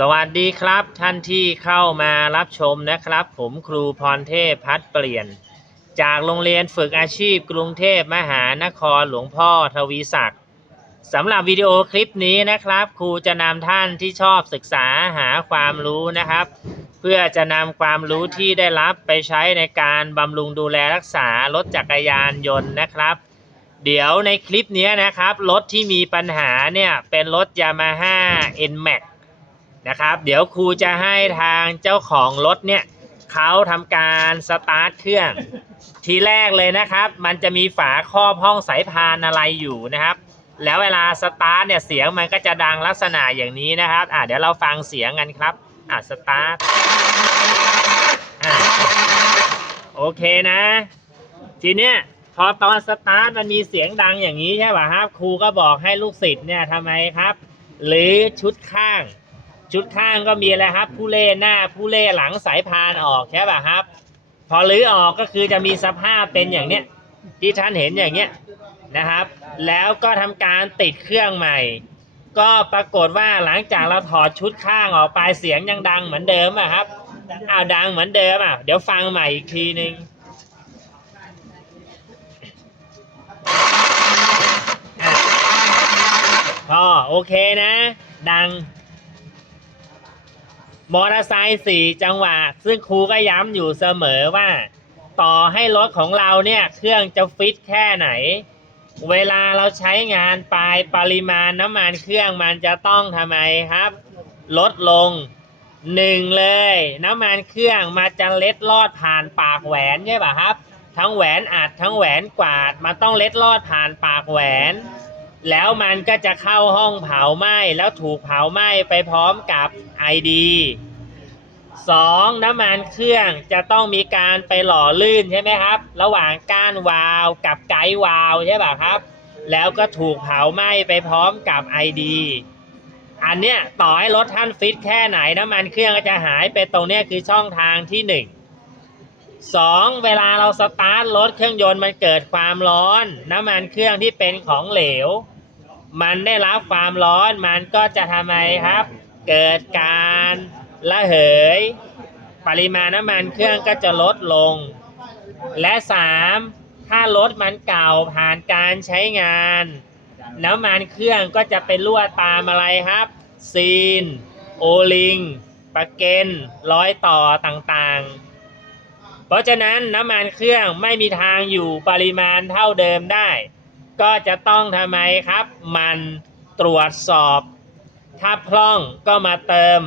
สวัสดีครับท่านที่เข้ามารับชมนะครับ ผมครูพรเทพพัดเปลี่ยน จากโรงเรียนฝึกอาชีพกรุงเทพมหานครหลวงพ่อทวีศักดิ์สำหรับวิดีโอคลิปนี้นะครับ ครูจะนำท่านที่ชอบศึกษาหาความรู้นะครับ เพื่อจะนำความรู้ที่ได้รับไปใช้ในการบำรุงดูแลรักษารถจักรยานยนต์นะครับ เดี๋ยวในคลิปนี้นะครับรถที่มีปัญหาเนี่ยเป็นรถ Yamaha NMAX นะครับ เดี๋ยวครูจะให้ทางเจ้าของรถเนี่ยเขาทำการสตาร์ทเครื่อง ทีแรกเลยนะครับ มันจะมีฝาครอบห้องสายพานอะไรอยู่นะครับ แล้วเวลาสตาร์ทเนี่ยเสียงมันก็จะดังลักษณะอย่างนี้นะครับอะเดี๋ยวเราฟังเสียงกันครับอะสตาร์ทอะโอเคนะ ทีเนี้ยพอตอนสตาร์ทมันมีเสียงดังอย่างนี้ใช่ป่ะครับ ครูก็บอกให้ลูกศิษย์เนี่ยทำไมครับหรือชุดข้าง ชุดข้างก็มีอะไรครับ ผู้เล่หน้าผู้เล่หลังสายพานออกใช่ป่ะครับ พอรื้อออกก็คือจะมีสภาพเป็นอย่างเนี้ยที่ท่านเห็นอย่างเนี้ยนะครับ แล้วก็ทำการติดเครื่องใหม่ ก็ปรากฏว่าหลังจากเราถอดชุดข้างออกไปเสียงยังดังเหมือนเดิมอะครับอ้าวดังเหมือนเดิมอะเดี๋ยวฟังใหม่อีกทีหนึ่งก็โอเคนะ ดัง มอเตอร์ไซค์สี่จังหวะ ซึ่งครูก็ย้ำอยู่เสมอว่า ต่อให้รถของเราเนี่ย เครื่องจะฟิตแค่ไหน เวลาเราใช้งานไปปริมาณน้ำมันเครื่องมันจะต้องทำไมครับ ลดลงหนึ่งเลย น้ำมันเครื่องมาจะเล็ดลอดผ่านปากแหวนใช่ป่ะครับ ทั้งแหวนอัดทั้งแหวนกวาดมันต้องเล็ดลอดผ่านปากแหวน แล้วมันก็จะเข้าห้องเผาไหม้แล้วถูกเผาไหม้ไปพร้อมกับไอดีสองน้ำมันเครื่องจะต้องมีการไปหล่อลื่นใช่ไหมครับ ระหว่างก้านวาล์วกับไกด์วาล์วใช่ป่ะครับ แล้วก็ถูกเผาไหม้ไปพร้อมกับไอดีอันเนี้ยต่อให้รถท่านฟิตแค่ไหนน้ำมันเครื่องก็จะหายไปตรงเนี้ยคือช่องทางที่ห นึ่งสองเวลาเราสตาร์ทรถเครื่องยนต์มันเกิดความร้อน น้ำมันเครื่องที่เป็นของเหลว มันได้รับความร้อนมันก็จะทำไมครับ เกิดการระเหย ปริมาณน้ำมันเครื่องก็จะลดลง และสามถ้ารถมันเก่าผ่านการใช้งาน น้ำมันเครื่องก็จะไปรั่วตามอะไรครับ ซีน โอลิงปะเกนรอยต่อต่างๆ เพราะฉะนั้นน้ำมันเครื่องไม่มีทางอยู่ปริมาณเท่าเดิมได้ ก็จะต้องทำไมครับ มันตรวจสอบ ถ้าพร่องก็มาเติม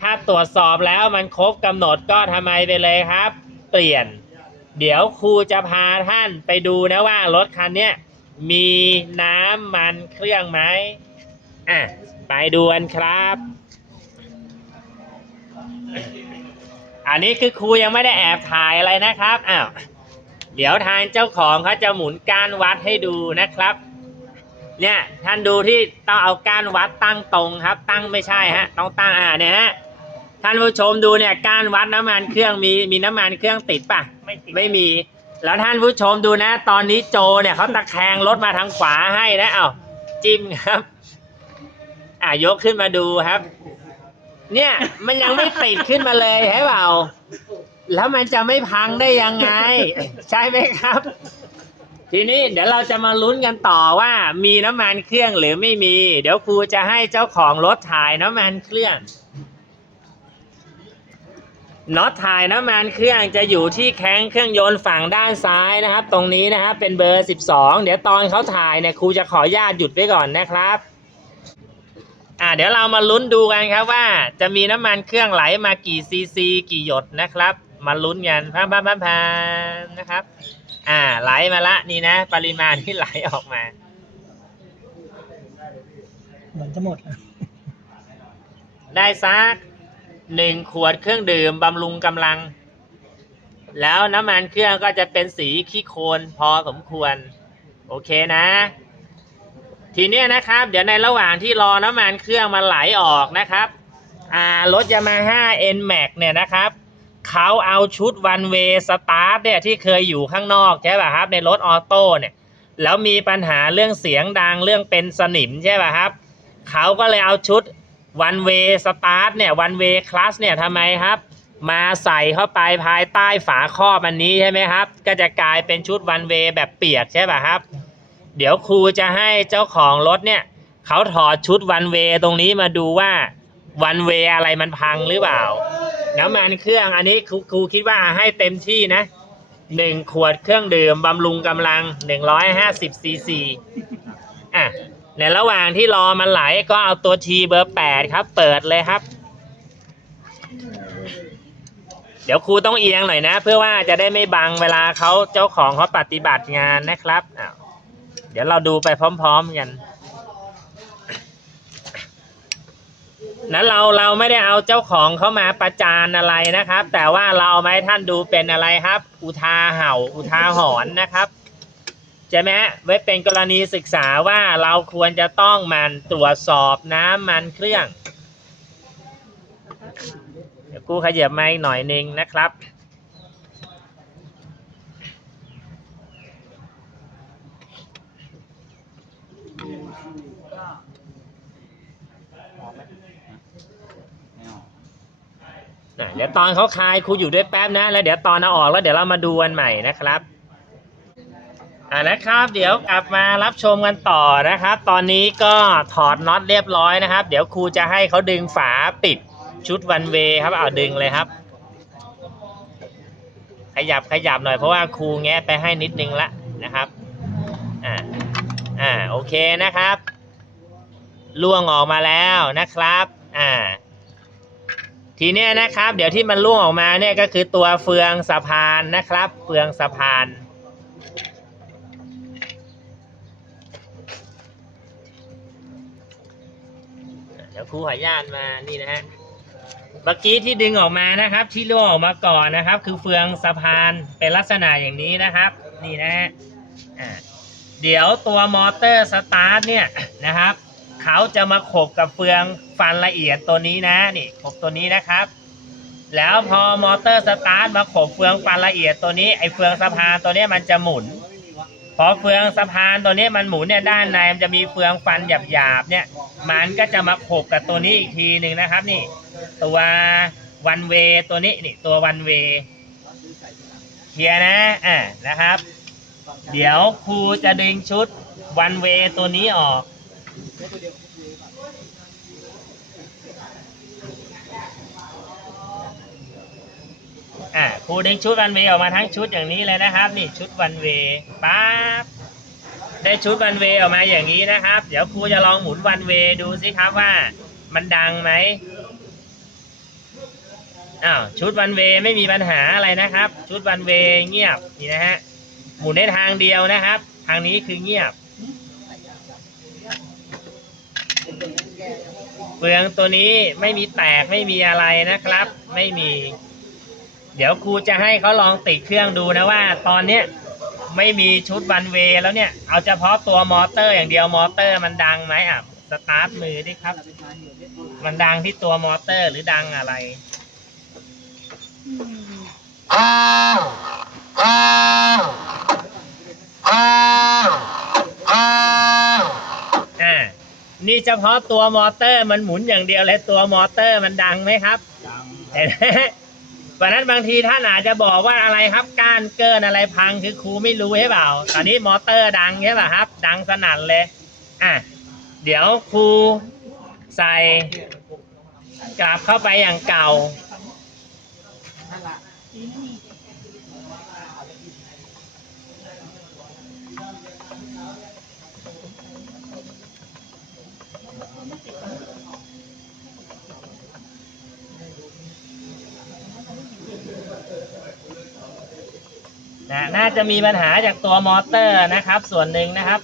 ถ้าตรวจสอบแล้วมันครบกำหนดก็ทำไมไปเลยครับ เปลี่ยน เดี๋ยวครูจะพาท่านไปดูนะว่ารถคันนี้มีน้ำมันเครื่องไหมอะไปดูกันครับ อันนี้คือครูยังไม่ได้แอบถ่ายอะไรนะครับอ้าวเดี๋ยวทางเจ้าของเขาจะหมุนก้านวัดให้ดูนะครับ เนี่ยท่านดูที่ต้องเอาก้านวัดตั้งตรงครับ ตั้งไม่ใช่ฮะ ต้องตั้งอ่าเนี่ยฮะท่านผู้ชมดูเนี่ยก้านวัดน้ำมันเครื่องมีมีน้ำมันเครื่องติดปะไม่ติดไม่มี แล้วท่านผู้ชมดูนะ ตอนนี้โจเนี่ยเขาตะแคงรถมาทางขวาให้นะเอาจิ้มครับ อะยกขึ้นมาดูครับ เนี่ย มันยังไม่ติดขึ้นมาเลยใช่เปล่า แล้วมันจะไม่พังได้ยังไง ใช่ไหมครับ ทีนี้เดี๋ยวเราจะมาลุ้นกันต่อว่า มีน้ำมันเครื่องหรือไม่มี เดี๋ยวครูจะให้เจ้าของรถถ่ายน้ำมันเครื่องน็อตถ่ายน้ำมันเครื่องจะอยู่ที่แข้งเครื่องยนต์ฝั่งด้านซ้ายนะครับ ตรงนี้นะครับเป็นเบอร์ 12 เดี๋ยวตอนเขาถ่ายเนี่ยครูจะขออนุญาตหยุดไว้ก่อนนะครับ อ่าเดี๋ยวเรามาลุ้นดูกันครับว่าจะมีน้ำมันเครื่องไหลมากี่ซีซีกี่หยดนะครับ มาลุ้นกันพัมพัมพัมพัมนะครับ อ่าไหลมาละนี่นะ ปริมาณที่ไหลออกมา เหมือนจะหมดแล้วได้สักหนึ่งขวดเครื่องดื่มบำรุงกำลัง แล้วน้ำมันเครื่องก็จะเป็นสีขี้โคลนพอสมควร โอเคนะ ทีนี้นะครับ เดี๋ยวในระหว่างที่รอน้ำมันเครื่องมันไหลออกนะครับอ่ารถยามาฮ่า N Max เนี่ยนะครับเขาเอาชุด one way start เนี่ยที่เคยอยู่ข้างนอกใช่ป่ะครับ ในรถออโต้เนี่ยแล้วมีปัญหาเรื่องเสียงดังเรื่องเป็นสนิมใช่ป่ะครับเขาก็เลยเอาชุดวันเวสตาร์ทเนี่ยวันเวคลัสเนี่ยทำไมครับ มาใส่เข้าไปภายใต้ฝาครอบอันนี้ใช่ไหมครับ ก็จะกลายเป็นชุดวันเวแบบเปียกใช่ป่ะครับ เดี๋ยวครูจะให้เจ้าของรถเนี่ย เขาถอดชุดวันเวตรงนี้มาดูว่าวันเวอะไรมันพังหรือเปล่า น้ำมันเครื่องอันนี้ครูครูคิดว่าให้เต็มที่นะหนึ่งขวดเครื่องดื่มบำรุงกำลัง150ซีซีอะในระหว่างที่รอมันไหลก็เอาตัวทีเบอร์8ครับ เปิดเลยครับ เดี๋ยวครูต้องเอียงหน่อยนะ เพื่อว่าจะได้ไม่บังเวลาเขาเจ้าของเขาปฏิบัติงานนะครับอ้าว เดี๋ยวเราดูไปพร้อม ๆกันนั้นเราเราไม่ได้เอาเจ้าของเขามาประจานอะไรนะครับ แต่ว่าเราเอามาให้ท่านดูเป็นอะไรครับ อุทาเห่า อุทาหรณ์นะครับใช่ไหมไว้เป็นกรณีศึกษาว่าเราควรจะต้องมันตรวจสอบน้ำมันเครื่อง เดี๋ยวกูขยับมาอีกหน่อยนึงนะครับ อะเดี๋ยวตอนเขาคลายครูอยู่ด้วยแป๊บนะ แล้วเดี๋ยวตอนเอาออกแล้วเดี๋ยวเรามาดูกันใหม่นะครับอ่านะครับ เดี๋ยวกลับมารับชมกันต่อนะครับ ตอนนี้ก็ถอดน็อตเรียบร้อยนะครับ เดี๋ยวครูจะให้เขาดึงฝาปิดชุดวันเวครับเอาดึงเลยครับ ขยับขยับหน่อยเพราะว่าครูแงะไปให้นิดนึงละนะครับอ่าอ่าโอเคนะครับล่วงออกมาแล้วนะครับ อ่า ทีเนี้ยนะครับ เดี๋ยวที่มันล่วงออกมาเนี่ยก็คือตัวเฟืองสะพานนะครับ เฟืองสะพาน เดี๋ยวครูขออนุญาตมานี่นะฮะเมื่อกี้ที่ดึงออกมานะครับ ที่ล่วงออกมาก่อนนะครับ คือเฟืองสะพานเป็นลักษณะอย่างนี้นะครับ นี่นะฮะเดี๋ยวตัวมอเตอร์สตาร์ทเนี่ยนะครับ จะมาขบกับเฟืองฟันละเอียดตัวนี้นะนี่ขบตัวนี้นะครับ แล้วพอมอเตอร์สตาร์ทมาขบเฟืองฟันละเอียดตัวนี้ไอเฟืองสะพานตัวนี้มันจะหมุน พอเฟืองสะพานตัวนี้มันหมุนเนี่ยด้านในมันจะมีเฟืองฟันหยาบๆเนี่ยมันก็จะมาขบกับตัวนี้อีกทีหนึ่งนะครับนี่ ตัววันเวตัวนี้นี่ตัววันเวเคลียนะอ่านะครับ เดี๋ยวครูจะดึงชุดวันเวตัวนี้ออก อ่าครูดึงชุดวันเวออกมาทั้งชุดอย่างนี้เลยนะครับ นี่ชุดวันเวปั๊บได้ชุดวันเวออกมาอย่างนี้นะครับ เดี๋ยวครูจะลองหมุนวันเวดูสิครับว่ามันดังไหมอ้าวชุดวันเวไม่มีปัญหาอะไรนะครับ ชุดวันเวเงียบนี่นะฮะหมุนได้ทางเดียวนะครับ ทางนี้คือเงียบเฟืองตัวนี้ไม่มีแตกไม่มีอะไรนะครับ ไม่มี เดี๋ยวครูจะให้เขาลองติดเครื่องดูนะว่า ตอนเนี้ยไม่มีชุดวันเวแล้วเนี่ย เอาเฉพาะตัวมอเตอร์อย่างเดียวมอเตอร์มันดังไหมอะสตาร์ทมือดิครับ มันดังที่ตัวมอเตอร์หรือดังอะไรอ่านี่เฉพาะตัวมอเตอร์มันหมุนอย่างเดียวเลยตัวมอเตอร์มันดังไหมครับเห็นไหม เพราะนั้นบางทีท่านอาจจะบอกว่าอะไรครับก้านเกินอะไรพังคือครูไม่รู้ใช่เปล่า ตอนนี้มอเตอร์ดังใช่ป่ะครับ ดังสนั่นเลยอะเดี๋ยวครูใส่กลับเข้าไปอย่างเก่า นะน่าจะมีปัญหาจากตัวมอเตอร์นะครับ ส่วนหนึ่งนะครับ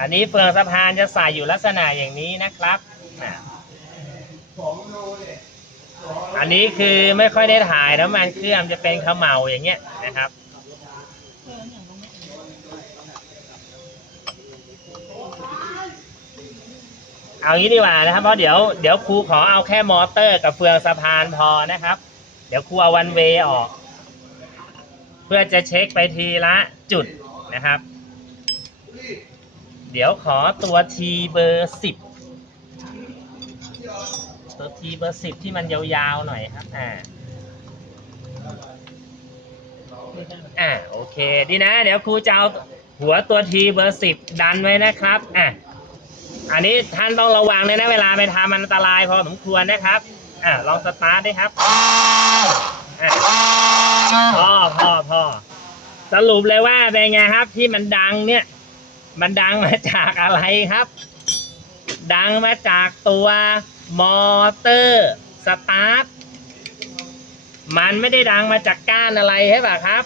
อันนี้เฟืองสะพานจะใส่อยู่ลักษณะอย่างนี้นะครับอะอันนี้คือไม่ค่อยได้ถ่ายน้ำมันเครื่องจะเป็นเขมเหลาอย่างเงี้ยนะครับ เอางี้ดีกว่านะครับ เพราะเดี๋ยวเดี๋ยวครูขอเอาแค่มอเตอร์กับเฟืองสะพานพอนะครับ เดี๋ยวครูเอาวันเวออก เพื่อจะเช็คไปทีละจุดนะครับ เดี๋ยวขอตัวทีเบอร์สิบตัวทีเบอร์สิบที่มันยาวๆหน่อยครับ อ่า อ่าโอเค ดีนะ เดี๋ยวครูจะเอาหัวตัวทีเบอร์สิบดันไว้นะครับ อะ อันนี้ท่านต้องระวังเลยนะเวลาไปทำมันอันตรายพอสมควรนะครับอะลองสตาร์ทด้วยครับอะพอพอพอสรุปเลยว่าเป็นไงครับที่มันดังเนี่ย มันดังมาจากอะไรครับ ดังมาจากตัวมอเตอร์สตาร์ทมันไม่ได้ดังมาจากก้านอะไรใช่ป่ะครับ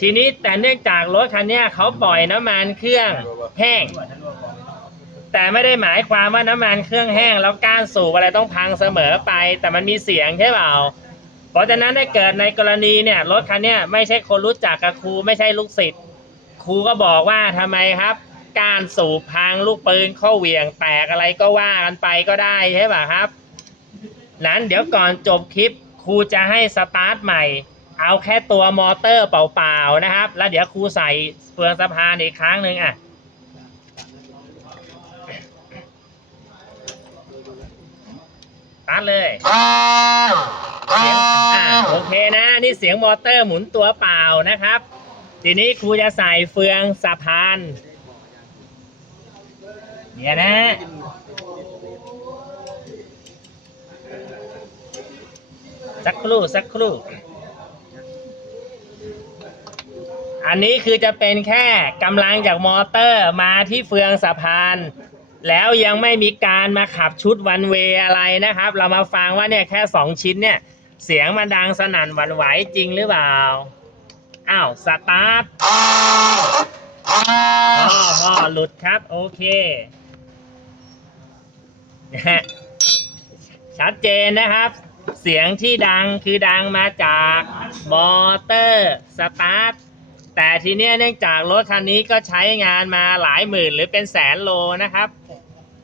ทีนี้แต่เนื่องจากรถคันนี้เขาปล่อยน้ำมันเครื่องแห้ง แต่ไม่ได้หมายความว่าน้ำมันเครื่องแห้งแล้วก้านสูบอะไรต้องพังเสมอไป แต่มันมีเสียงใช่เปล่า เพราะฉะนั้นถ้าเกิดในกรณีเนี่ยรถคันเนี้ยไม่ใช่คนรู้จักกับครูไม่ใช่ลูกศิษย์ครูก็บอกว่าทำไมครับ กานสูบพังลูกปืนเข้าเหวี่ยงแตกอะไรก็ว่ากันไปก็ได้ใช่ป่ะครับ นั้นเดี๋ยวก่อนจบคลิปครูจะให้สตาร์ทใหม่ เอาแค่ตัวมอเตอร์เปล่าๆนะครับ แล้วเดี๋ยวครูใส่เฟืองสะพานอีกครั้งหนึ่งอะ ตาร์ทเลยเสียงอ่าโอเคนะ นี่เสียงมอเตอร์หมุนตัวเปล่านะครับ ทีนี้ครูจะใส่เฟืองสะพานเนี่ยนะสักครู่สักครู่ อันนี้คือจะเป็นแค่กำลังจากมอเตอร์มาที่เฟืองสะพาน แล้วยังไม่มีการมาขับชุดวันเวอะไรนะครับ เรามาฟังว่าเนี่ยแค่สองชิ้นเนี่ย เสียงมันดังสนั่นหวั่นไหวจริงหรือเปล่า อ้าว สตาร์ทพ่อพ่อหลุดครับ โอเคนะฮะชัดเจนนะครับ เสียงที่ดังคือดังมาจากมอเตอร์สตาร์ทแต่ทีเนี้ยเนื่องจากรถคันนี้ก็ใช้งานมาหลายหมื่นหรือเป็นแสนโลนะครับ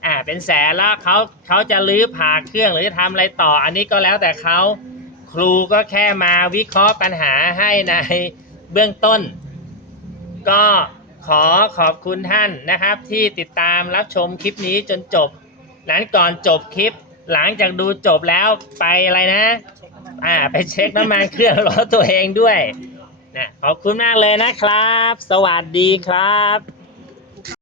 อ่าเป็นแสนแล้วเขาเขาจะลื้อผ่าเครื่องหรือจะทำอะไรต่อ อันนี้ก็แล้วแต่เขาครูก็แค่มาวิเคราะห์ปัญหาให้ในเบื้องต้น ก็ขอขอบคุณท่านนะครับที่ติดตามรับชมคลิปนี้จนจบ หลังก่อนจบคลิป หลังจากดูจบแล้วไปอะไรนะ อ่าไปเช็คน้ำมันเครื่องรถตัวเองด้วยนะขอบคุณมากเลยนะครับ สวัสดีครับ